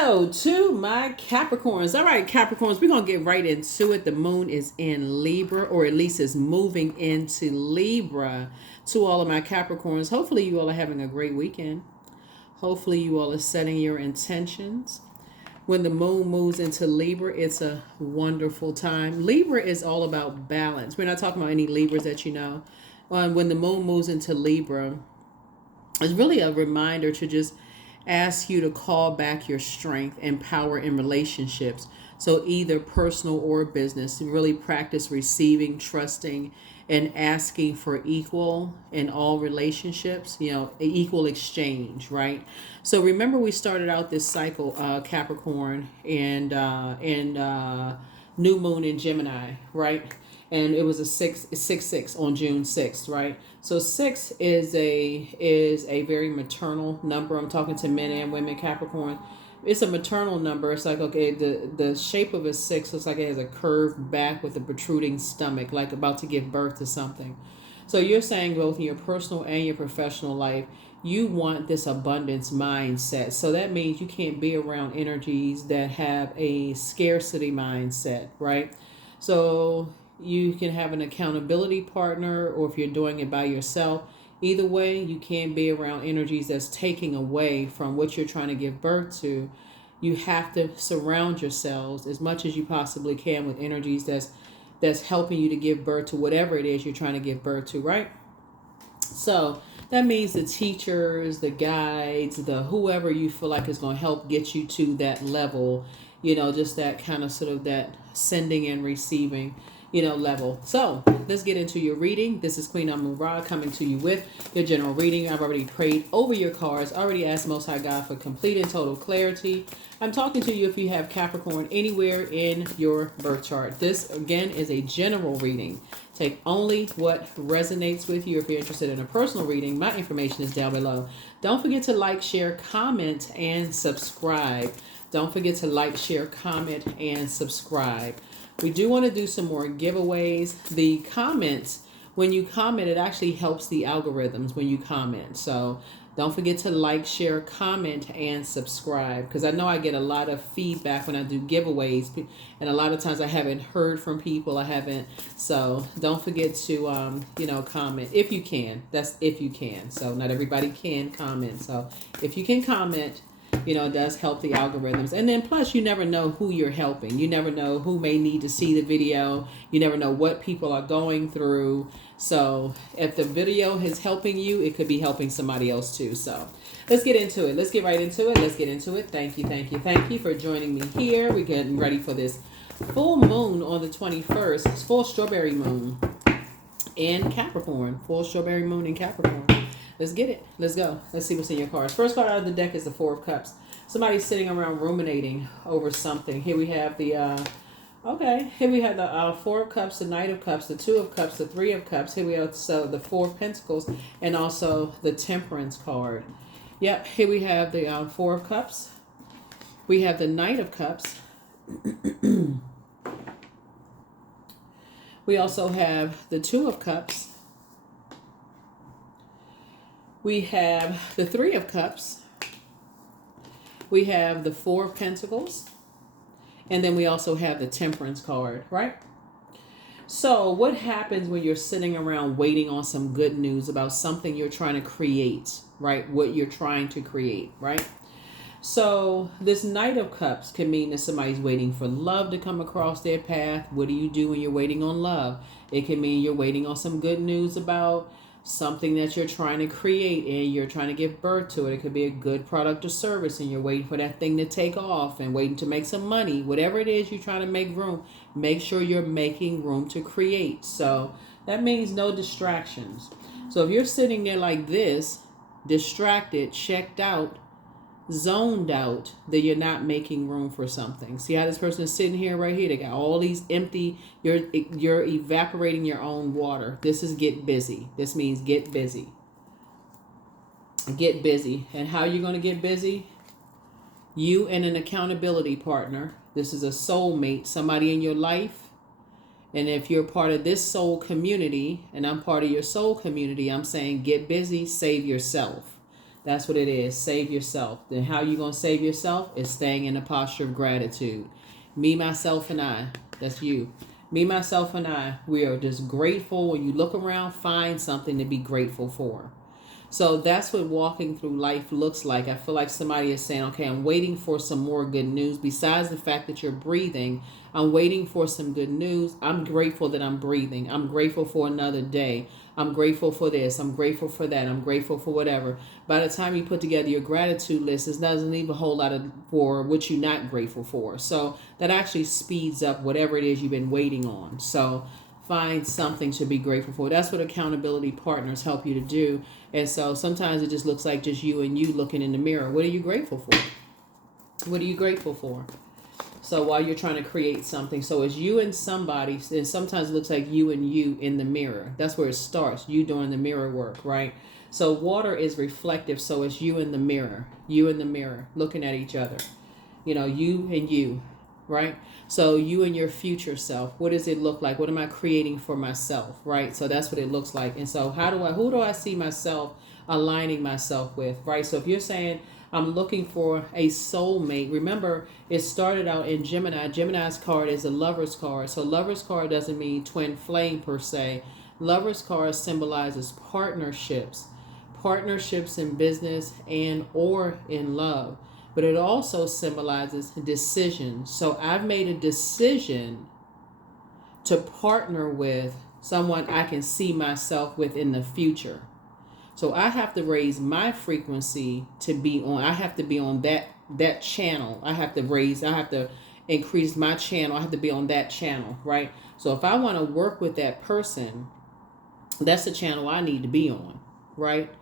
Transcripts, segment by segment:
Hello to my Capricorns. All right, Capricorns, we're going to get right into it. The moon is in Libra, or at least is moving into Libra. To all of my Capricorns, hopefully you all are having a great weekend. Hopefully you all are setting your intentions. When the moon moves into Libra, it's a wonderful time. Libra is all about balance. We're not talking about any Libras that you know. When the moon moves into Libra, it's really a reminder to just ask you to call back your strength and power in relationships. So either personal or business, to really practice receiving, trusting, and asking for equal in all relationships, equal exchange, right? So remember we started out this cycle, Capricorn and new moon in Gemini, right? And it was a 6 on June 6th, right? So 6 is a very maternal number. I'm talking to men and women, Capricorn. It's a maternal number. It's like, okay, the shape of a 6 looks like it has a curved back with a protruding stomach, like about to give birth to something. So you're saying both in your personal and your professional life, you want this abundance mindset. So that means you can't be around energies that have a scarcity mindset, right? So you can have an accountability partner, or if you're doing it by yourself, either way, you can't be around energies that's taking away from what you're trying to give birth to. You have to surround yourselves as much as you possibly can with energies that's helping you to give birth to whatever it is you're trying to give birth to, right? So that means the teachers, the guides, the whoever you feel like is going to help get you to that level, just that kind of sort of that sending and receiving, level. So let's get into your reading. This is Queen Amun Ra coming to you with your general reading. I've already prayed over your cards, already asked Most High God for complete and total clarity. I'm talking to you if you have Capricorn anywhere in your birth chart. This, again, is a general reading. Take only what resonates with you. If you're interested in a personal reading, my information is down below. Don't forget to like, share, comment, and subscribe. Don't forget to like, share, comment, and subscribe. We do want to do some more giveaways. The comments, when you comment, it actually helps the algorithms when you comment. So don't forget to like, share, comment, and subscribe, because I know I get a lot of feedback when I do giveaways, and a lot of times I haven't heard from people. So don't forget to comment if you can. That's if you can. So not everybody can comment. So if you can comment, it does help the algorithms. And then plus, you never know who you're helping. You never know who may need to see the video. You never know what people are going through. So if the video is helping you, it could be helping somebody else too. So let's get into it. Let's get right into it. Let's get into it. Thank you for joining me here. We're getting ready for this full moon on the 21st. It's full strawberry moon in Capricorn. Full strawberry moon in Capricorn. Let's get it. Let's go. Let's see what's in your cards. First card out of the deck is the Four of Cups. Somebody's sitting around ruminating over something. Here we have the Four of Cups, the Knight of Cups, the Two of Cups, the Three of Cups. Here we have the Four of Pentacles, and also the Temperance card. Yep. Here we have the Four of Cups. We have the Knight of Cups. We also have the Two of Cups. We have the Three of Cups. We have the Four of Pentacles. And then we also have the Temperance card, right? So what happens when you're sitting around waiting on some good news about something you're trying to create, right? What you're trying to create, right? So this Knight of Cups can mean that somebody's waiting for love to come across their path. What do you do when you're waiting on love? It can mean you're waiting on some good news about something that you're trying to create and you're trying to give birth to it. It could be a good product or service and you're waiting for that thing to take off and waiting to make some money. Whatever it is you're trying to make room, make sure you're making room to create. So that means no distractions. So if you're sitting there like this, distracted, checked out, zoned out, that you're not making room for something. See how this person is sitting here right here? They got all these empty, you're evaporating your own water. This is get busy. This means get busy. Get busy. And how you're going to get busy? You and an accountability partner. This is a soulmate, somebody in your life. And if you're part of this soul community, and I'm part of your soul community, I'm saying get busy, save yourself. That's what it is. Save yourself. Then how you going to save yourself is staying in a posture of gratitude. Me, myself, and I. That's you. Me, myself, and I. We are just grateful. When you look around, find something to be grateful for. So that's what walking through life looks like. I feel like somebody is saying, okay, I'm waiting for some more good news. Besides the fact that you're breathing, I'm waiting for some good news. I'm grateful that I'm breathing. I'm grateful for another day. I'm grateful for this. I'm grateful for that. I'm grateful for whatever. By the time you put together your gratitude list, it doesn't leave a whole lot of for what you're not grateful for. So that actually speeds up whatever it is you've been waiting on. So find something to be grateful for. That's what accountability partners help you to do. And so sometimes it just looks like just you and you looking in the mirror. What are you grateful for? What are you grateful for? So while you're trying to create something, so it's you and somebody, and sometimes it looks like you and you in the mirror. That's where it starts, you doing the mirror work, right? So water is reflective, so it's you in the mirror, looking at each other. You know, you and you, right? So you and your future self, what does it look like? What am I creating for myself, right? So that's what it looks like. And so who do I see myself aligning myself with, right? So if you're saying I'm looking for a soulmate, remember it started out in Gemini. Gemini's card is a lover's card. So lover's card doesn't mean twin flame per se. Lover's card symbolizes partnerships in business and or in love. But it also symbolizes decisions. So I've made a decision to partner with someone I can see myself with in the future. So I have to raise my frequency to be on. I have to be on that channel. I have to increase my channel. I have to be on that channel, right? So if I want to work with that person, that's the channel I need to be on, right?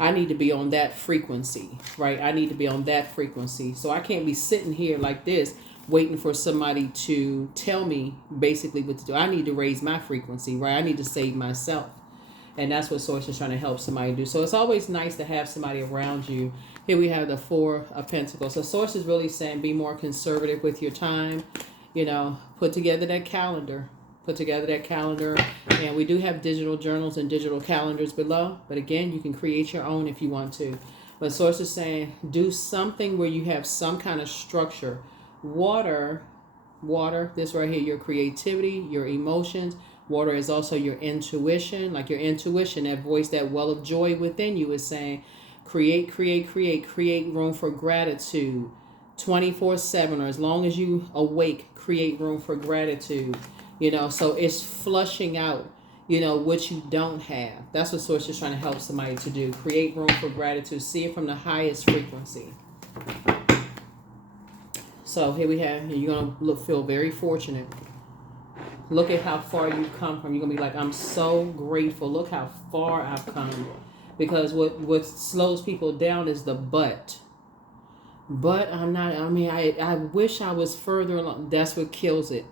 I need to be on that frequency, right? I need to be on that frequency. So I can't be sitting here like this waiting for somebody to tell me basically what to do. I need to raise my frequency, right? I need to save myself. And that's what Source is trying to help somebody do. So it's always nice to have somebody around you. Here we have the Four of Pentacles. So Source is really saying be more conservative with your time. You know, put together that calendar. And we do have digital journals and digital calendars below. But again, you can create your own if you want to. But Source is saying do something where you have some kind of structure. Water, this right here, your creativity, your emotions. Water is also your intuition, like your intuition, that voice, that well of joy within you is saying, create room for gratitude 24/7, or as long as you awake, create room for gratitude. You know, so it's flushing out, you know, what you don't have. That's what Source is trying to help somebody to do. Create room for gratitude. See it from the highest frequency. So here we have, you're going to feel very fortunate. Look at how far you've come from. You're going to be like, I'm so grateful. Look how far I've come. Because what slows people down is the but. But I'm not, I wish I was further along. That's what kills it.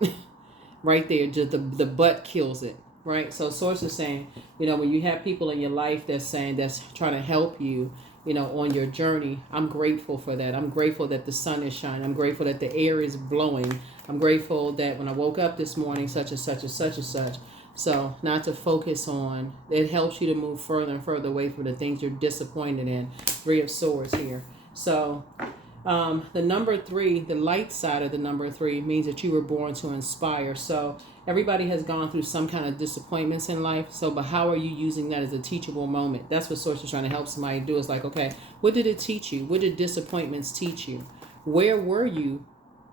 Right there, just the but kills it. Right? So Source is saying, you know, when you have people in your life that's trying to help you, you know, on your journey, I'm grateful for that. I'm grateful that the sun is shining. I'm grateful that the air is blowing. I'm grateful that when I woke up this morning, such and such and such and such. So not to focus on, it helps you to move further and further away from the things you're disappointed in. Three of Swords here. So the number 3, the light side of the number 3 means that you were born to inspire. So everybody has gone through some kind of disappointments in life. So, but how are you using that as a teachable moment? That's what Source is trying to help somebody do. Is like, okay, what did it teach you? What did disappointments teach you? Where were you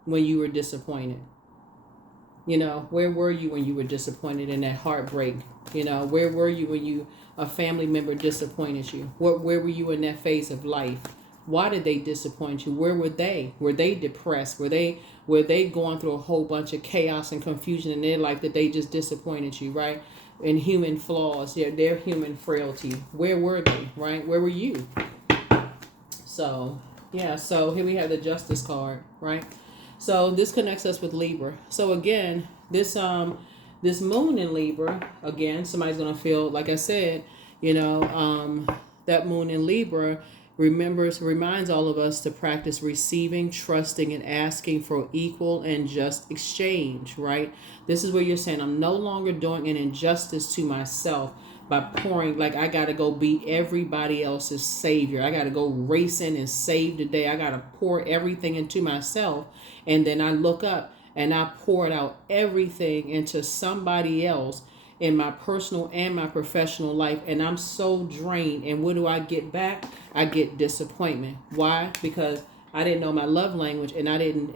when you were disappointed? You know, where were you when you were disappointed in that heartbreak? You know, where were you when a family member disappointed you? Where were you in that phase of life? Why did they disappoint you? Where were they? Were they depressed? Were they going through a whole bunch of chaos and confusion in their life that they just disappointed you, right? And human flaws, their human frailty. Where were they, right? Where were you? So, yeah, so here we have the Justice card, right? So this connects us with Libra. So again, this moon in Libra, again, somebody's going to feel, like I said, you know, that moon in Libra reminds all of us to practice receiving, trusting, and asking for equal and just exchange, right? This is where you're saying, I'm no longer doing an injustice to myself by pouring, like I gotta go be everybody else's savior. I gotta go racing and save the day. I gotta pour everything into myself, and then I look up and I poured out everything into somebody else in my personal and my professional life, and I'm so drained. And what do I get back? I get disappointment. Why? Because I didn't know my love language, and I didn't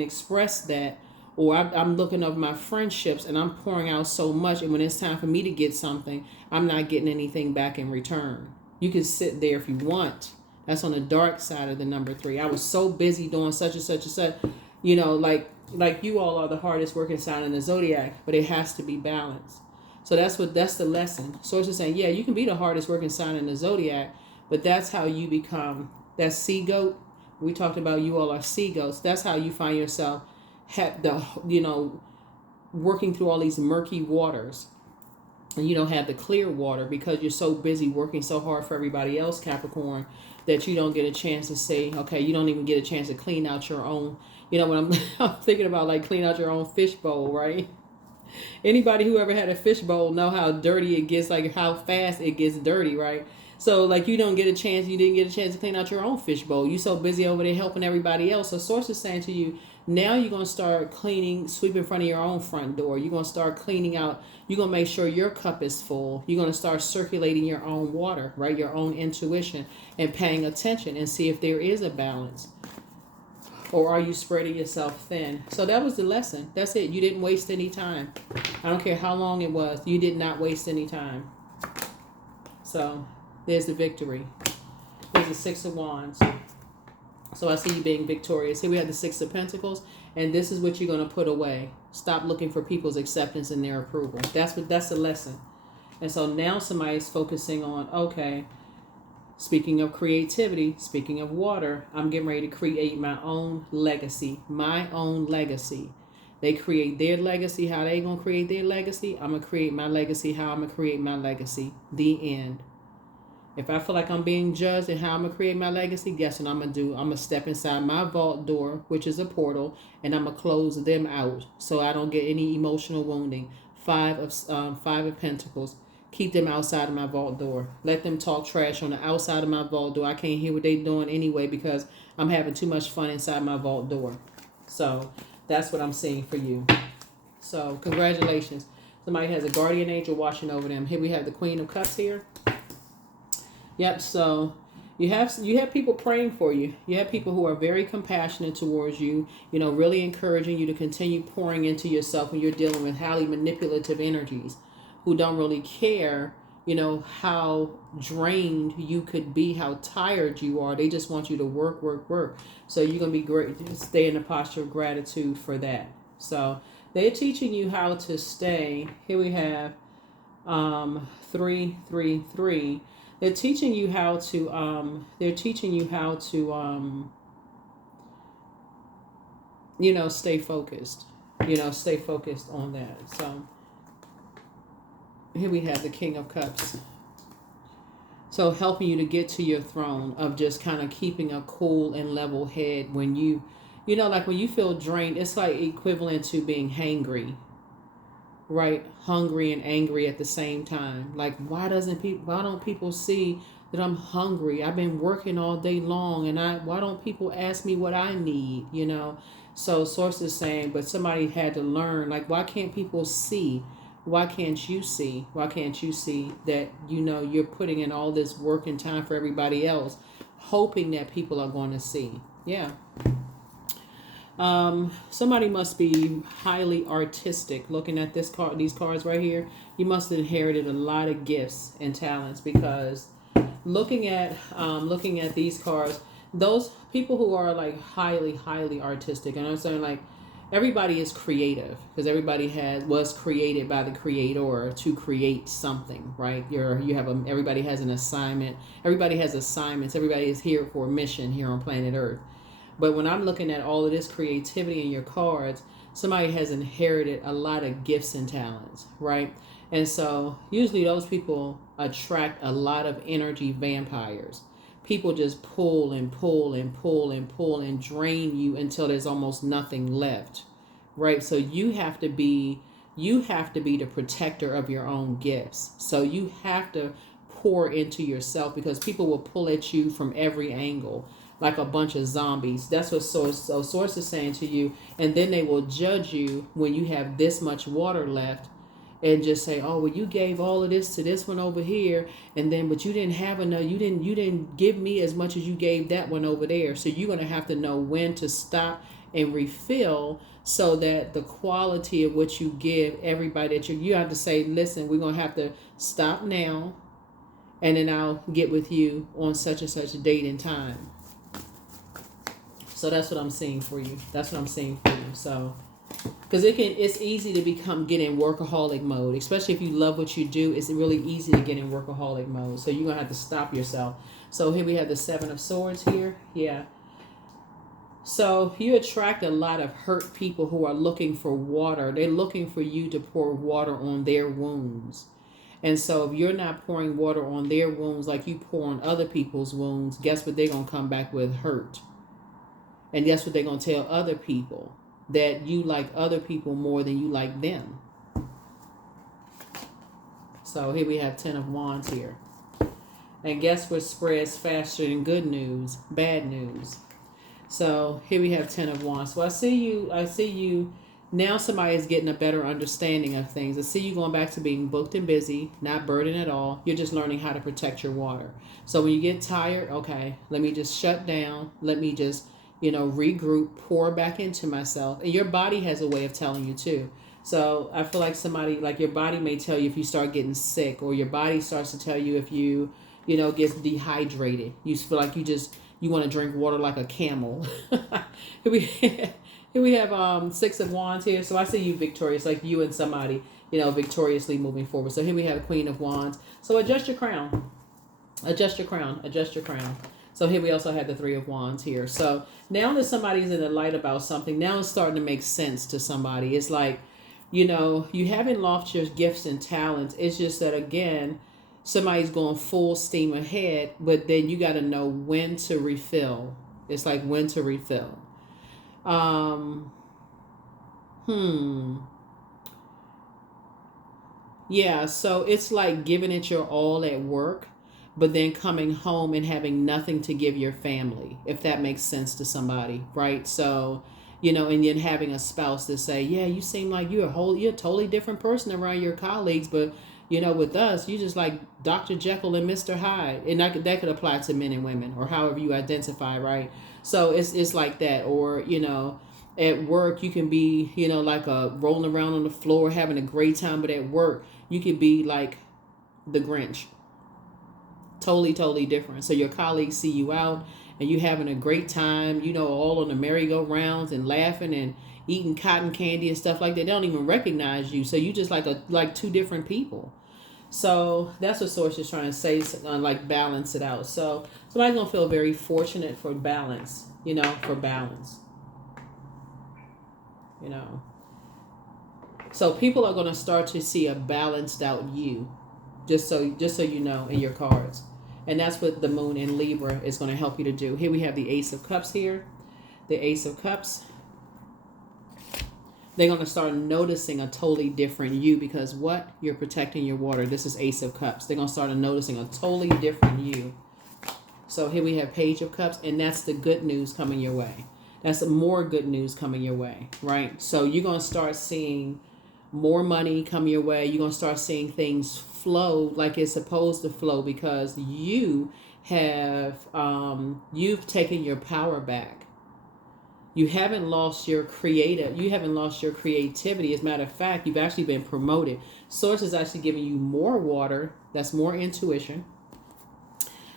express that. Or I'm looking over my friendships and I'm pouring out so much, and when it's time for me to get something, I'm not getting anything back in return. You can sit there if you want. That's on the dark side of the number 3. I was so busy doing such and such and such, like you all are the hardest working sign in the zodiac, but it has to be balanced. So that's the lesson. Source is saying, yeah, you can be the hardest working sign in the zodiac, but that's how you become that sea goat. We talked about you all are sea goats. That's how you find yourself working through all these murky waters, and you don't have the clear water because you're so busy working so hard for everybody else, Capricorn, that you don't get a chance to say, okay, you don't even get a chance to clean out your own, when I'm thinking about like clean out your own fish bowl, right? Anybody who ever had a fish bowl know how dirty it gets, like how fast it gets dirty, right? So like you didn't get a chance to clean out your own fish bowl. You so busy over there helping everybody else. So source is saying to you, now you're going to start sweep in front of your own front door. You're going to start cleaning out. You're going to make sure your cup is full. You're going to start circulating your own water, right? Your own intuition, and paying attention and see if there is a balance. Or are you spreading yourself thin? So that was the lesson. That's it. You didn't waste any time. I don't care how long it was. You did not waste any time. So there's the victory. There's the 6 of Wands. So I see you being victorious. Here we have the 6 of Pentacles. And this is what you're going to put away. Stop looking for people's acceptance and their approval. That's the lesson. And so now somebody's focusing on, okay, speaking of creativity, speaking of water, I'm getting ready to create my own legacy. My own legacy. They create their legacy. How they going to create their legacy? I'm going to create my legacy. How I'm going to create my legacy. The end. If I feel like I'm being judged and how I'm going to create my legacy, guess what I'm going to do? I'm going to step inside my vault door, which is a portal, and I'm going to close them out so I don't get any emotional wounding. 5 of Pentacles. Keep them outside of my vault door. Let them talk trash on the outside of my vault door. I can't hear what they're doing anyway because I'm having too much fun inside my vault door. So that's what I'm seeing for you. So congratulations. Somebody has a guardian angel watching over them. Here we have the Queen of Cups here. Yep, so you have people praying for you. You have people who are very compassionate towards you, really encouraging you to continue pouring into yourself when you're dealing with highly manipulative energies who don't really care, how drained you could be, how tired you are. They just want you to work, work, work. So you're going to be great. Stay in a posture of gratitude for that. So they're teaching you how to stay. Here we have 3, 3, 3. They're teaching you how to, stay focused, stay focused on that. So here we have the King of Cups. So helping you to get to your throne of just kind of keeping a cool and level head when like when you feel drained, it's like equivalent to being hangry. Right, hungry and angry at the same time. Like, why don't people see that I'm hungry? I've been working all day long, and why don't people ask me what I need? So source is saying, but somebody had to learn. Like, why can't people see? Why can't you see? Why can't you see that you're putting in all this work and time for everybody else, hoping that people are going to see? Yeah. Somebody must be highly artistic. Looking at these cards right here, you must have inherited a lot of gifts and talents, because looking at these cards, those people who are like highly artistic, and I'm saying like everybody is creative because everybody was created by the creator to create something, right? Everybody has an assignment. Everybody has assignments. Everybody is here for a mission here on planet Earth. But when I'm looking at all of this creativity in your cards, somebody has inherited a lot of gifts and talents, right? And so usually those people attract a lot of energy vampires. People just pull and pull and pull and pull and drain you until there's almost nothing left, right? So you have to be you have to be the protector of your own gifts. So you have to pour into yourself, because people will pull at you from every angle like a bunch of zombies. That's what source is saying to you. And then they will judge you when you have this much water left, and just say, oh, well, you gave all of this to this one over here, and then but you didn't have enough, you didn't give me as much as you gave that one over there. So you're going to have to know when to stop and refill, so that the quality of what you give everybody, that you have to say, listen, we're going to have to stop now, and then I'll get with you on such and such a date and time. So that's what I'm seeing for you. That's what I'm seeing for you. So, because it's easy to get in workaholic mode, especially if you love what you do. It's really easy to get in workaholic mode. So you're going to have to stop yourself. So here we have the 7 of Swords here. Yeah. So you attract a lot of hurt people who are looking for water. They're looking for you to pour water on their wounds. And so if you're not pouring water on their wounds like you pour on other people's wounds, guess what? They're going to come back with hurt. And guess what they're going to tell other people? That you like other people more than you like them. So here we have 10 of Wands here. And guess what spreads faster than good news? Bad news. So here we have 10 of Wands. So I see you. Now somebody is getting a better understanding of things. I see you going back to being booked and busy, not burdened at all. You're just learning how to protect your water. So when you get tired, okay, let me just shut down. Let me just regroup, pour back into myself. And your body has a way of telling you too. So I feel like somebody, like your body may tell you if you start getting sick, or your body starts to tell you if you get dehydrated. You feel like you want to drink water like a camel. Here we have 6 of Wands here. So I see you victorious, like you and somebody, victoriously moving forward. So here we have the Queen of Wands. So adjust your crown. Adjust your crown. Adjust your crown. So here we also have the 3 of Wands here. So now that somebody's in the light about something, now it's starting to make sense to somebody. It's like, you haven't lost your gifts and talents. It's just that, again, somebody's going full steam ahead, but then you got to know when to refill. It's like when to refill. Yeah, so it's like giving it your all at work, but then coming home and having nothing to give your family, if that makes sense to somebody, right? So, and then having a spouse to say, yeah, you seem like you're a totally different person around your colleagues, but with us, you just like Dr. Jekyll and Mr. Hyde. And that could apply to men and women, or however you identify, right? So it's like that. Or, at work, you can be, like rolling around on the floor, having a great time. But at work, you could be like the Grinch. Totally, totally different. So your colleagues see you out and you having a great time, all on the merry-go-rounds and laughing and eating cotton candy and stuff like that. They don't even recognize you. So you just like two different people. So that's what Source is trying to say, like balance it out. So somebody's going to feel very fortunate for balance, for balance. So people are going to start to see a balanced out you, just so you know, in your cards. And that's what the moon in Libra is going to help you to do. Here we have the Ace of Cups here. The Ace of Cups. They're going to start noticing a totally different you, because what? You're protecting your water. This is Ace of Cups. They're going to start noticing a totally different you. So here we have Page of Cups, and that's the good news coming your way. That's more good news coming your way, right? So you're going to start seeing more money come your way. You're going to start seeing things flow like it's supposed to flow, because you have you've taken your power back. You haven't lost your creativity. As a matter of fact, you've actually been promoted. Source is actually giving you more water. That's more intuition,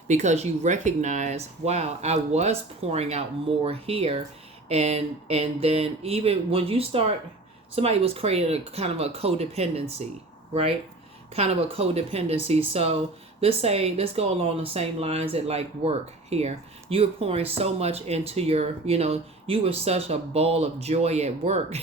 because you recognize, wow, I was pouring out more here. And then even when you start, somebody was creating a kind of a codependency, right? Kind of a codependency. So let's go along the same lines at like work here. You were pouring so much into your, you were such a ball of joy at work.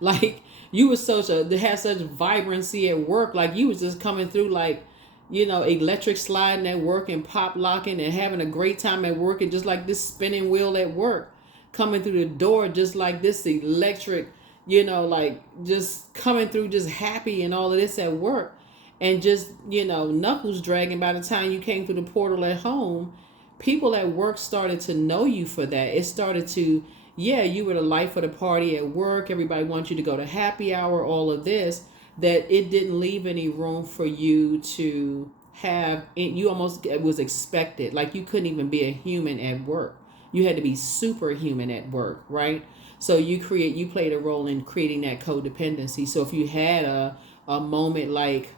Like you were they had such vibrancy at work. Like you was just coming through like, electric sliding at work and pop locking and having a great time at work, and just like this spinning wheel at work, coming through the door just like this electric, like just coming through just happy and all of this at work, and just, knuckles dragging by the time you came through the portal at home. People at work started to know you for that. It started to, yeah, you were the life of the party at work. Everybody wants you to go to happy hour, all of this, that it didn't leave any room for you to have, you almost, it was expected. Like you couldn't even be a human at work. You had to be superhuman at work, right? So you played a role in creating that codependency. So if you had a moment like,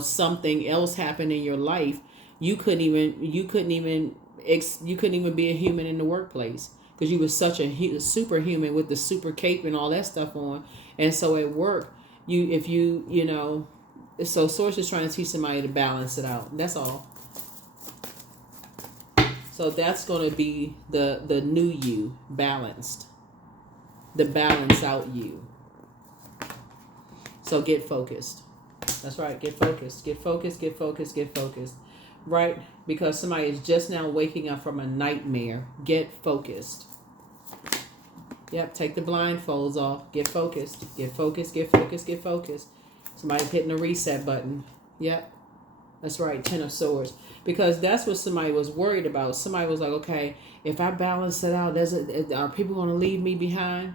something else happened in your life, you couldn't even be a human in the workplace, because you were such a superhuman with the super cape and all that stuff on. And so at work, so source is trying to teach somebody to balance it out. That's all. So that's going to be the new you, balanced, the balance out you. So get focused. That's right. Get focused. Get focused. Get focused. Get focused. Right? Because somebody is just now waking up from a nightmare. Get focused. Yep. Take the blindfolds off. Get focused. Get focused. Get focused. Get focused. Somebody hitting the reset button. Yep. That's right. 10 of Swords. Because that's what somebody was worried about. Somebody was like, okay, if I balance it out, are people going to leave me behind?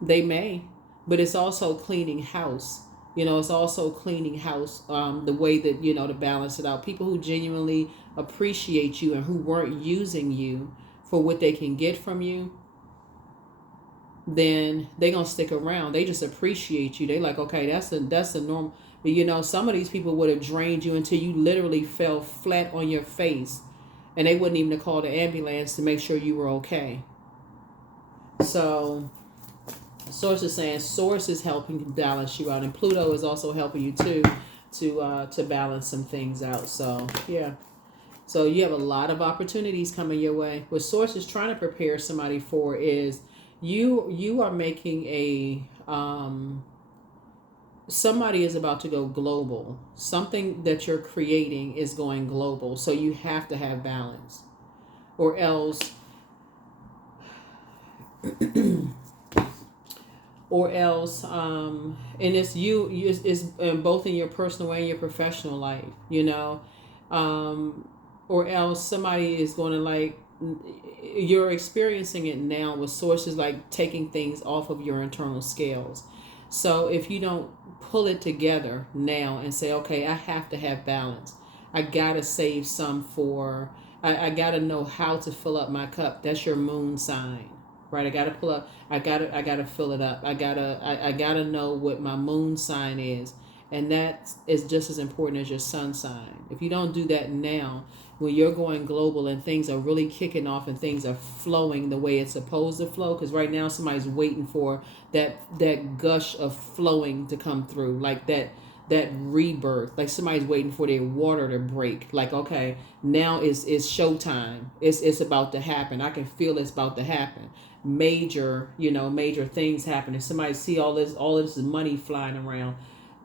They may. But it's also cleaning house. It's also cleaning house, the way that, to balance it out. People who genuinely appreciate you and who weren't using you for what they can get from you, then they're going to stick around. They just appreciate you. They like, okay, that's the normal. But, some of these people would have drained you until you literally fell flat on your face, and they wouldn't even have called the ambulance to make sure you were okay. So Source is saying Source is helping balance you out, and Pluto is also helping you too to balance some things out. So yeah, so you have a lot of opportunities coming your way. What Source is trying to prepare somebody for is you are making a somebody is about to go global. Something that you're creating is going global, so you have to have balance, or else. And it's it's both in your personal and your professional life, or else somebody is going to, like, you're experiencing it now with Sources, like taking things off of your internal scales. So if you don't pull it together now and say, okay, I have to have balance, I gotta save some for, I gotta know how to fill up my cup. That's your moon sign. Right, I gotta pull up. I gotta fill it up. I gotta know what my moon sign is, and that is just as important as your sun sign. If you don't do that now, when you're going global and things are really kicking off and things are flowing the way it's supposed to flow, because right now somebody's waiting for that gush of flowing to come through, like that rebirth, like somebody's waiting for their water to break. Like, okay, now it's showtime. It's about to happen. I can feel it's about to happen. Major things happening. Somebody see all this money flying around.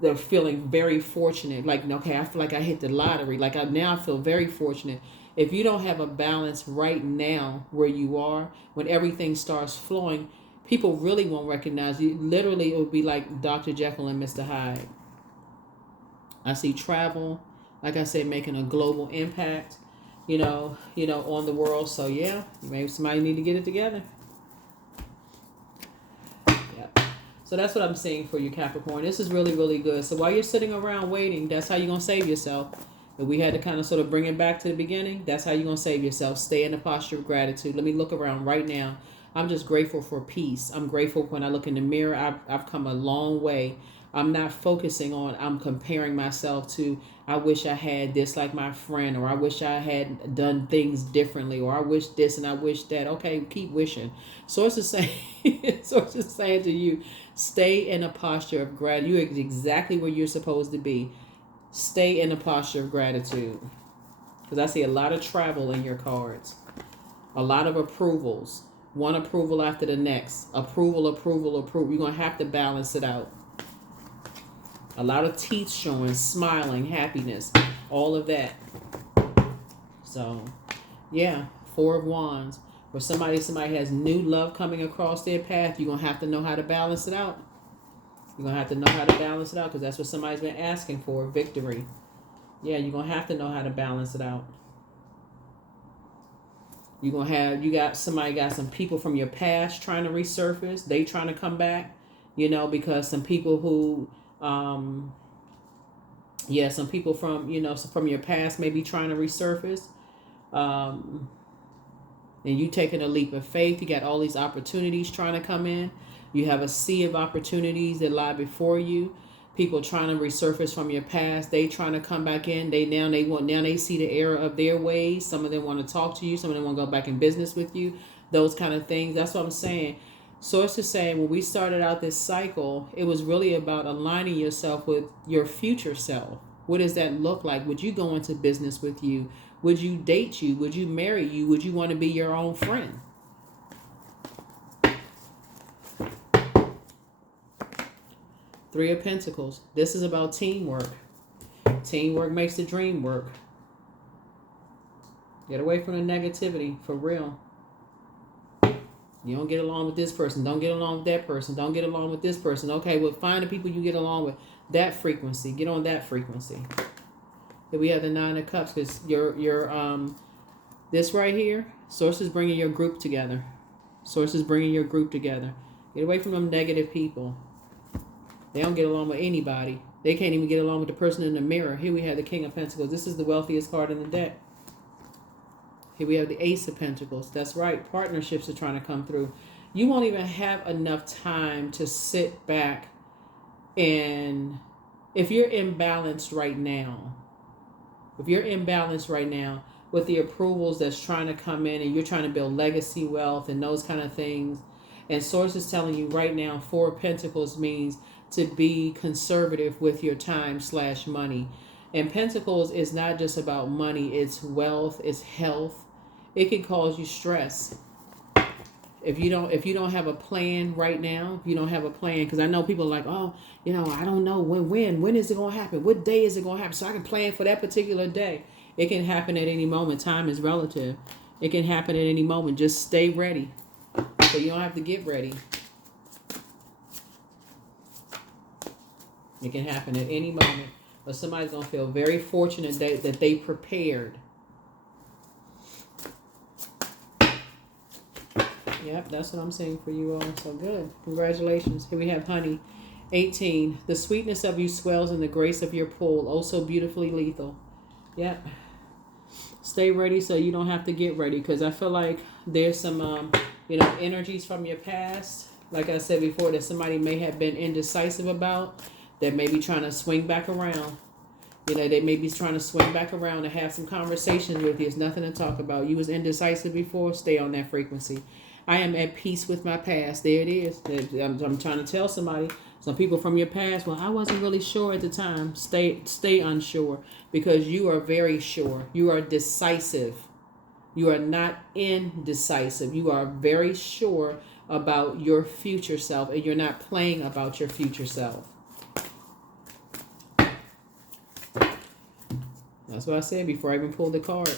They're feeling very fortunate. Like, okay, I feel like I hit the lottery. Like, I feel very fortunate. If you don't have a balance right now where you are, when everything starts flowing, people really won't recognize you. Literally, it would be like Dr. Jekyll and Mr. Hyde. I see travel, like I said, making a global impact, on the world. So yeah, maybe somebody need to get it together. So that's what I'm saying for you, Capricorn. This is really, really good. So while you're sitting around waiting, that's how you're going to save yourself. If we had to kind of sort of bring it back to the beginning, that's how you're going to save yourself. Stay in a posture of gratitude. Let me look around right now. I'm just grateful for peace. I'm grateful when I look in the mirror. I've come a long way. I'm not focusing on, I'm comparing myself to, I wish I had this like my friend, or I wish I had done things differently, or I wish this and I wish that. Okay, keep wishing. Source is saying to you, stay in a posture of gratitude. You're exactly where you're supposed to be. Stay in a posture of gratitude. Because I see a lot of travel in your cards. A lot of approvals. One approval after the next. Approval. You're going to have to balance it out. A lot of teeth showing, smiling, happiness, all of that. So, yeah, 4 of Wands. For somebody has new love coming across their path, you're going to have to know how to balance it out. You're going to have to know how to balance it out, because that's what somebody's been asking for, victory. Yeah, you're going to have to know how to balance it out. You're going to have, got some people from your past trying to resurface. They trying to come back, because some people who, some people from your past may be trying to resurface. And you taking a leap of faith. You got all these opportunities trying to come in. You have a sea of opportunities that lie before you. People trying to resurface from your past. They trying to come back in. Now they see the error of their ways. Some of them want to talk to you. Some of them want to go back in business with you. Those kind of things. That's what I'm saying. Source is saying when we started out this cycle, it was really about aligning yourself with your future self. What does that look like? Would you go into business with you? Would you date you? Would you marry you? Would you want to be your own friend? Three of Pentacles. This is about teamwork. Teamwork makes the dream work. Get away from the negativity, for real. You don't get along with this person. Don't get along with that person. Don't get along with this person. Okay, well, find the people you get along with. That frequency. Get on that frequency. Here we have the Nine of Cups, because this right here, Source is bringing your group together. Source is bringing your group together. Get away from them negative people. They don't get along with anybody. They can't even get along with the person in the mirror. Here we have the King of Pentacles. This is the wealthiest card in the deck. Here we have the Ace of Pentacles. That's right. Partnerships are trying to come through. You won't even have enough time to sit back and if you're imbalanced right now, with the approvals that's trying to come in and you're trying to build legacy wealth and those kind of things, and Source is telling you right now, Four of Pentacles means to be conservative with your time/money. And Pentacles is not just about money, it's wealth, it's health. It can cause you stress. If you don't have a plan right now, if you don't have a plan, because I know people are like, oh, I don't know when is it going to happen? What day is it going to happen? So I can plan for that particular day. It can happen at any moment. Time is relative. It can happen at any moment. Just stay ready. So you don't have to get ready. It can happen at any moment. But somebody's going to feel very fortunate that they prepared. Yep, that's what I'm saying for you all. So good. Congratulations. Here we have Honey. 18. The sweetness of you swells in the grace of your pull. Oh, so beautifully lethal. Yep. Stay ready so you don't have to get ready. Because I feel like there's some, energies from your past. Like I said before, that somebody may have been indecisive about. That may be trying to swing back around. They may be trying to swing back around and have some conversations with you. It's nothing to talk about. You was indecisive before. Stay on that frequency. I am at peace with my past. There it is. I'm trying to tell somebody. Some people from your past, well, I wasn't really sure at the time. Stay unsure, because you are very sure. You are decisive. You are not indecisive. You are very sure about your future self, and you're not playing about your future self. That's what I said before I even pulled the card.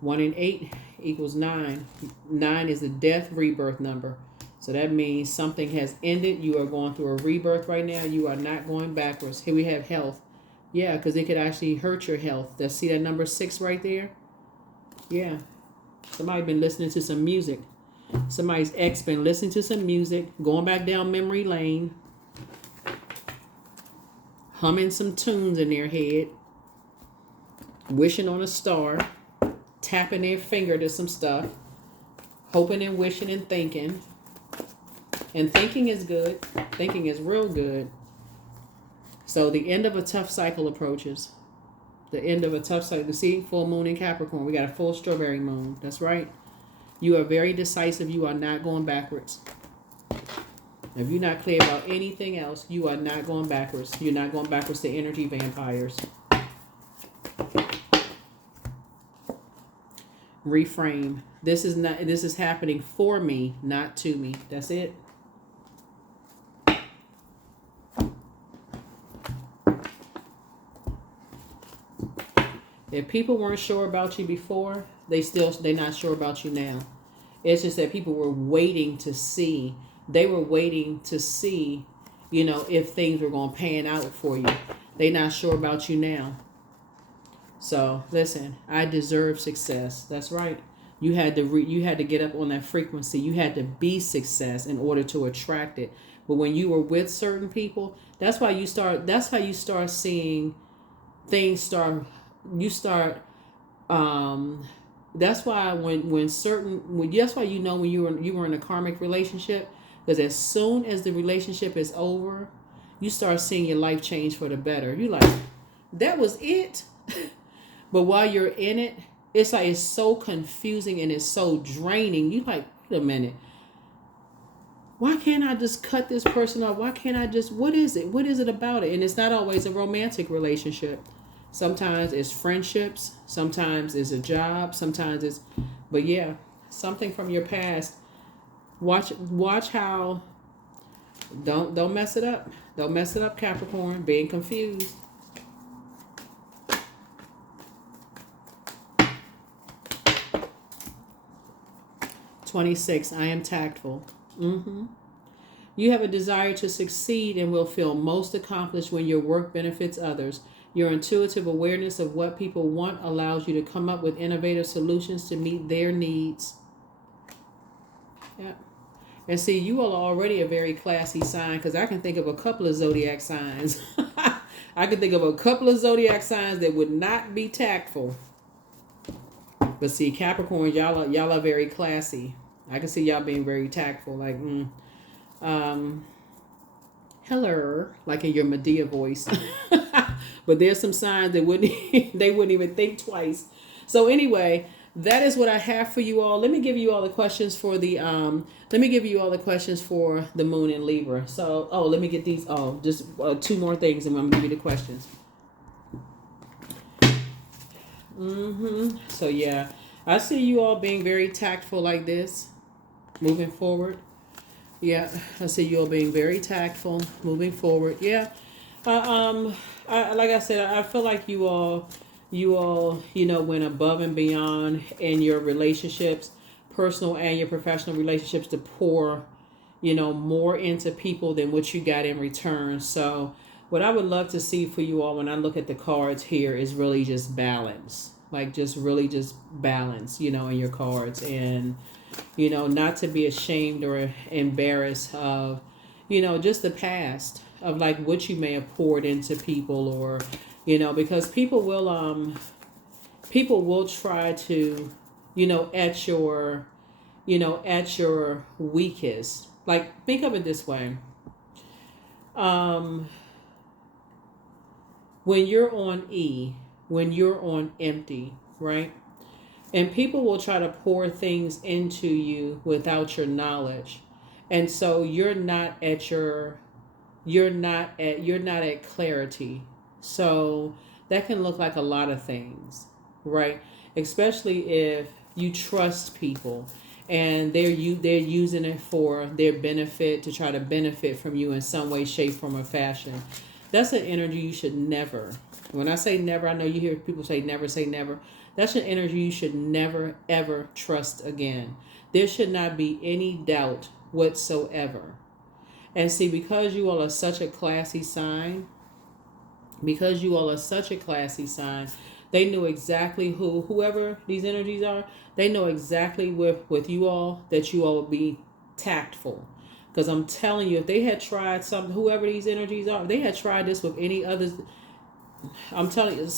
1 and 8 equals 9. 9 is the death rebirth number. So that means something has ended. You are going through a rebirth right now. You are not going backwards. Here we have health. Yeah, because it could actually hurt your health. See that number 6 right there? Yeah. Somebody been listening to some music. Somebody's ex been listening to some music, going back down memory lane, humming some tunes in their head, wishing on a star, tapping their finger to some stuff, hoping and wishing and thinking. And thinking is good. Thinking is real good. So the end of a tough cycle approaches. The end of a tough cycle. See, full moon in Capricorn. We got a full strawberry moon. That's right. You are very decisive. You are not going backwards. If you're not clear about anything else, you are not going backwards. You're not going backwards to energy vampires. Reframe. This is happening for me, not to me. That's it. If people weren't sure about you before, they're not sure about you now. It's just that people were waiting to see. They were waiting to see, if things were going to pan out for you. They not sure about you now. So listen, I deserve success. That's right. You had to get up on that frequency. You had to be success in order to attract it. But when you were with certain people, that's why you start. That's how you start seeing things start. You start. That's why that's why when you were in a karmic relationship, because as soon as the relationship is over, you start seeing your life change for the better. You like, that was it. But while you're in it, it's like it's so confusing and it's so draining. You like, wait a minute. Why can't I just cut this person off? Why can't I just, what is it? What is it about it? And it's not always a romantic relationship. Sometimes it's friendships. Sometimes it's a job. Sometimes it's, but yeah, something from your past. Watch how, don't mess it up. Don't mess it up, Capricorn. Being confused. $26. I am tactful. You have a desire to succeed and will feel most accomplished when your work benefits others. Your intuitive awareness of what people want allows you to come up with innovative solutions to meet their needs. Yeah. And see, you all are already a very classy sign, because I can think of a couple of zodiac signs. I can think of a couple of zodiac signs that would not be tactful. But see, Capricorn, y'all are very classy. I can see y'all being very tactful, like, hello, like in your Medea voice. But there's some signs that they wouldn't even think twice. So anyway, that is what I have for you all. Let me give you all the questions for the moon in Libra. So, let me get these. Just two more things, and I'm gonna give you the questions. So yeah, I see you all being very tactful like this, moving forward. Yeah, I see you all being very tactful, moving forward. Yeah, like I said, I feel like you all, went above and beyond in your relationships, personal and your professional relationships, to pour, more into people than what you got in return. So what I would love to see for you all when I look at the cards here is really just balance, like just really just balance, in your cards, and, not to be ashamed or embarrassed of, just the past of like what you may have poured into people, or, because people will try to, at your, at your weakest. Like, think of it this way. When you're on E, when you're on empty, right? And people will try to pour things into you without your knowledge. And so you're not at clarity. So that can look like a lot of things, right? Especially if you trust people and they're using it for their benefit, to try to benefit from you in some way, shape, form, or fashion. That's an energy you should never. When I say never, I know you hear people say never, say never. That's an energy you should never, ever trust again. There should not be any doubt whatsoever. And see, because you all are such a classy sign, they knew exactly whoever these energies are, they know exactly with you all that you all would be tactful. Because I'm telling you, if they had tried something, whoever these energies are, if they had tried this with any others, I'm telling you,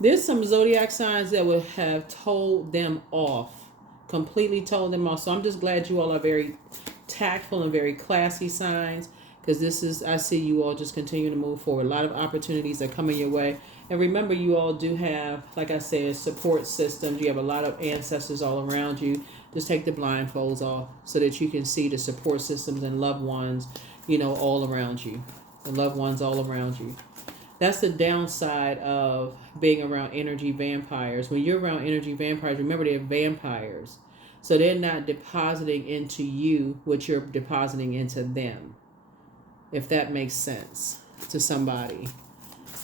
there's some zodiac signs that would have told them off, completely told them off. So I'm just glad you all are very tactful and very classy signs, because I see you all just continue to move forward. A lot of opportunities are coming your way. And remember, you all do have, like I said, support systems. You have a lot of ancestors all around you. Just take the blindfolds off so that you can see the support systems and loved ones, all around you. The loved ones all around you. That's the downside of being around energy vampires. When you're around energy vampires, remember, they're vampires. So they're not depositing into you what you're depositing into them. If that makes sense to somebody.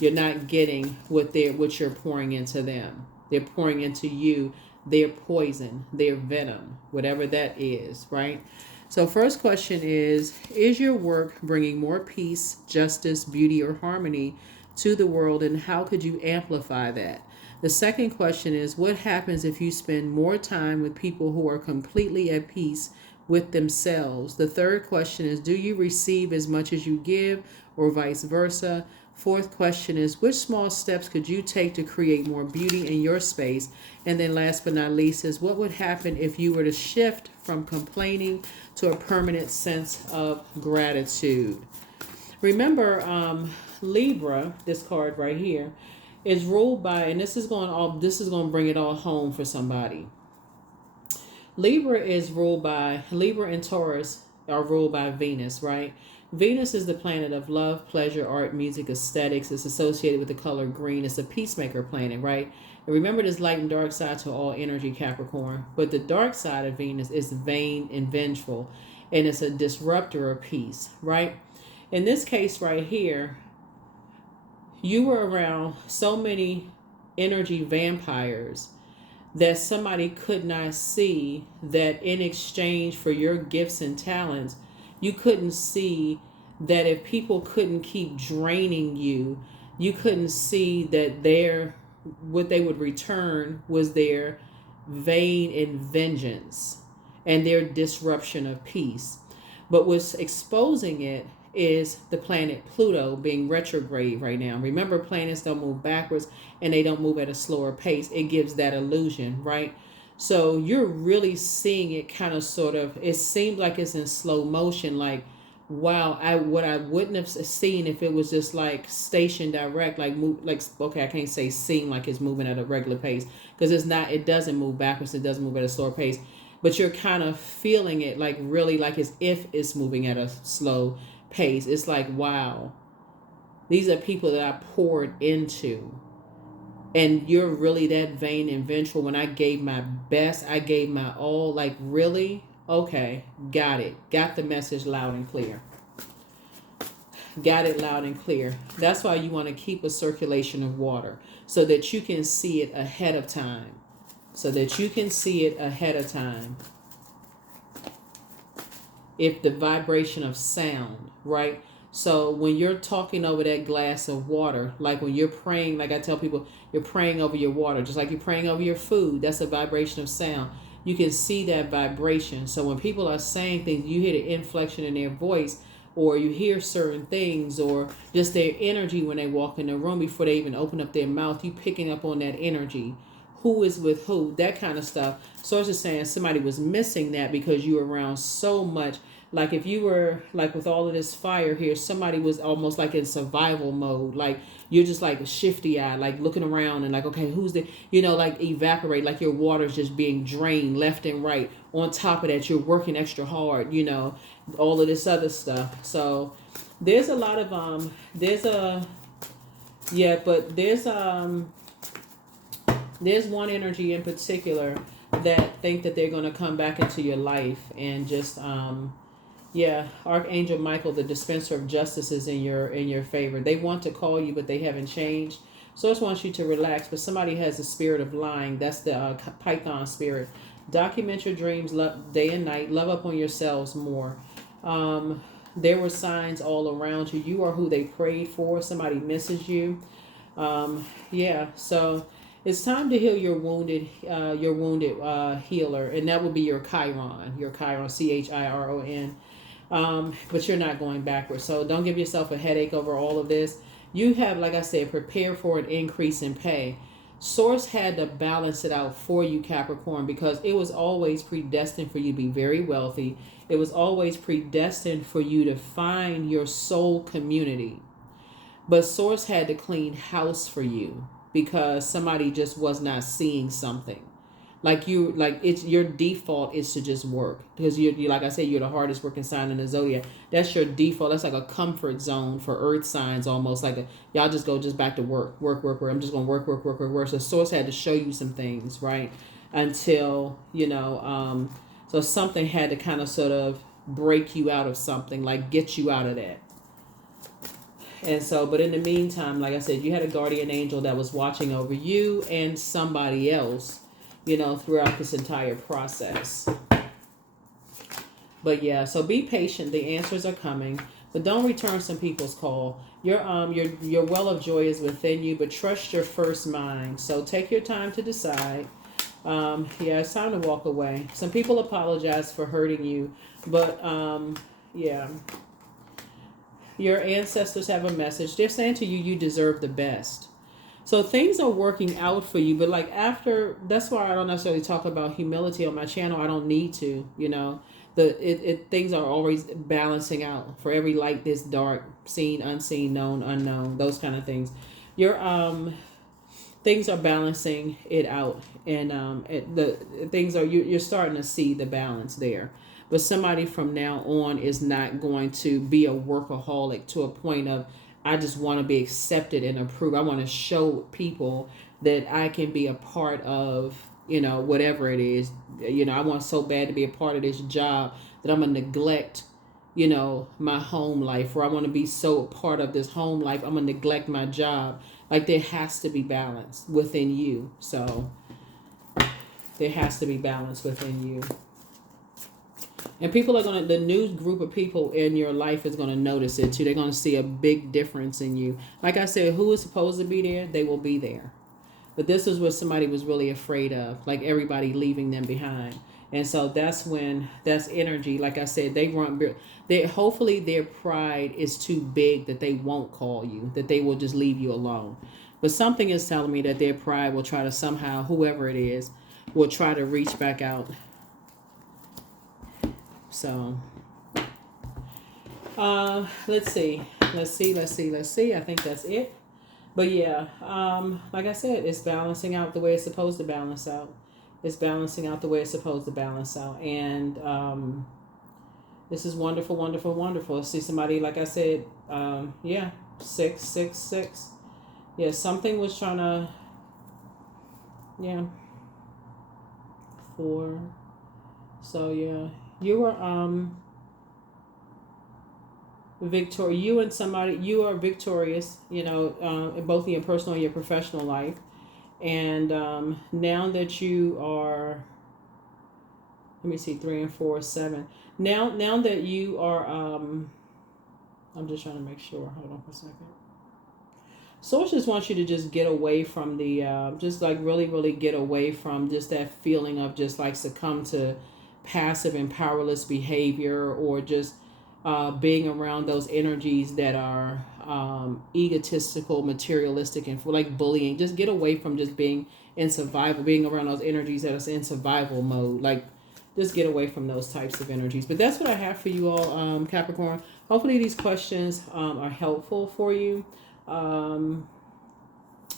You're not getting what you're pouring into them. They're pouring into you their poison, their venom, whatever that is, right? So, first question is your work bringing more peace, justice, beauty, or harmony to the world, and how could you amplify that? The second question is, what happens if you spend more time with people who are completely at peace with themselves? The third question is, do you receive as much as you give, or vice versa? Fourth question is, which small steps could you take to create more beauty in your space? And then last but not least is, what would happen if you were to shift from complaining to a permanent sense of gratitude? Remember, Libra, this card right here, is ruled by, and this is going to bring it all home for somebody. Libra and Taurus are ruled by Venus, right? Venus is the planet of love, pleasure, art, music, aesthetics. It's associated with the color green. It's a peacemaker planet, right? And remember, there's light and dark side to all energy, Capricorn. But the dark side of Venus is vain and vengeful, and it's a disruptor of peace, right? In this case right here, you were around so many energy vampires that somebody could not see that in exchange for your gifts and talents, you couldn't see that if people couldn't keep draining you, you couldn't see that what they would return was their vain and vengeance and their disruption of peace. But what's exposing it is the planet Pluto being retrograde right now. Remember, planets don't move backwards and they don't move at a slower pace. It gives that illusion, right? So you're really seeing it kind of it seems like it's in slow motion. Like, wow, what I wouldn't have seen if it was just like station direct, okay, I can't say seem like it's moving at a regular pace, because it doesn't move backwards. It doesn't move at a slower pace, but you're kind of feeling it like really like as if it's moving at a slow pace. It's like, wow, these are people that I poured into, and you're really that vain and vengeful. When I gave my best, I gave my all. Like, really? Okay, got it. Got the message loud and clear. Got it loud and clear. That's why you want to keep a circulation of water, so that you can see it ahead of time. If the vibration of sound, right? So when you're talking over that glass of water, like when you're praying, like I tell people, you're praying over your water, just like you're praying over your food. That's a vibration of sound. You can see that vibration. So when people are saying things, you hear the inflection in their voice, or you hear certain things, or just their energy when they walk in the room before they even open up their mouth, you picking up on that energy. Who is with who, that kind of stuff. So it's just saying somebody was missing that because you were around so much. Like if you were like with all of this fire here, somebody was almost like in survival mode. Like you're just like shifty eyed, like looking around and like, okay, who's the, like evaporate, like your water's just being drained left and right. On top of that, you're working extra hard, all of this other stuff. So there's a lot of, there's one energy in particular that think that they're going to come back into your life and just Archangel Michael, the dispenser of justice, is in your favor. They want to call you, but they haven't changed. So I just want you to relax. But somebody has the spirit of lying. That's the Python spirit. Document your dreams day and night. Love up on yourselves more. There were signs all around you. You are who they prayed for. Somebody misses you. So it's time to heal your wounded healer, and that will be your Chiron, Chiron. But you're not going backwards. So don't give yourself a headache over all of this. You have, like I said, prepare for an increase in pay. Source had to balance it out for you, Capricorn, because it was always predestined for you to be very wealthy. It was always predestined for you to find your soul community. But Source had to clean house for you because somebody just was not seeing something. It's your default is to just work, because you like I said, you're the hardest working sign in the zodiac. That's your default. That's like a comfort zone for earth signs, almost like y'all just go back to work. I'm just gonna work. So Source had to show you some things, right? Until so something had to kind of sort of break you out of something, like get you out of that. And so, but in the meantime, like I said, you had a guardian angel that was watching over you and somebody else. throughout this entire process. But yeah, so be patient. The answers are coming, but don't return some people's call. Your well of joy is within you, but trust your first mind. So take your time to decide. Yeah, it's time to walk away. Some people apologize for hurting you, but yeah, your ancestors have a message. They're saying to you, you deserve the best. So things are working out for you, but like after, that's why I don't necessarily talk about humility on my channel. I don't need to, things are always balancing out. For every light, there's dark, seen, unseen, known, unknown, those kind of things. Your things are balancing it out, and the things are you're starting to see the balance there. But somebody from now on is not going to be a workaholic to a point of, I just want to be accepted and approved. I want to show people that I can be a part of, whatever it is. I want so bad to be a part of this job that I'm going to neglect, my home life, or I want to be so a part of this home life, I'm going to neglect my job. Like, there has to be balance within you. So there has to be balance within you. And people are the new group of people in your life is going to notice it too. They're going to see a big difference in you. Like I said, who is supposed to be there, they will be there. But this is what somebody was really afraid of, like everybody leaving them behind. And so that's energy. Like I said, hopefully their pride is too big that they won't call you, that they will just leave you alone. But something is telling me that their pride will try to somehow, whoever it is, will try to reach back out. So, let's see. I think that's it. But yeah, like I said, it's balancing out the way it's supposed to balance out. It's balancing out the way it's supposed to balance out. And this is wonderful, wonderful, wonderful. See somebody, like I said, 666. Yeah, something was trying to, 4. So yeah. You are you and somebody, you are victorious, in both your personal and your professional life. And now that you are, let me see, 3 and 4, 7. Now that you are, I'm just trying to make sure. Hold on for a second. Source just wants you to just get away from the, just like really, really get away from just that feeling of just like succumb to passive and powerless behavior, or just being around those energies that are egotistical, materialistic, and for like bullying. Just get away from just being in survival, being around those energies that are in survival mode. Like, just get away from those types of energies. But that's what I have for you all, Capricorn. Hopefully these questions are helpful for you.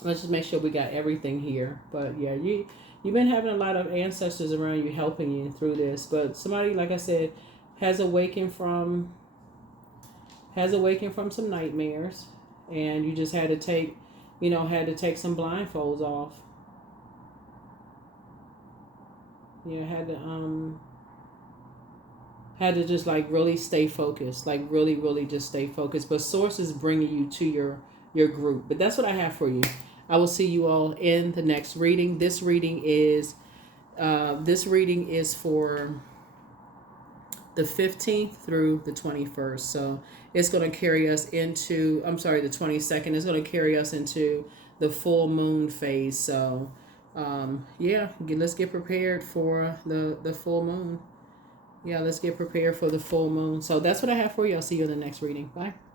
Let's just make sure we got everything here. But yeah, you've been having a lot of ancestors around you helping you through this. But somebody, like I said, has awakened from some nightmares, and you just had to take some blindfolds off. Had to just like really stay focused, like really, really just stay focused. But source is bringing you to your group. But that's what I have for you. I will see you all in the next reading. This reading is for the 15th through the 21st. So it's going to carry us into, the 22nd. It's going to carry us into the full moon phase. So let's get prepared for the full moon. Yeah, let's get prepared for the full moon. So that's what I have for you. I'll see you in the next reading. Bye.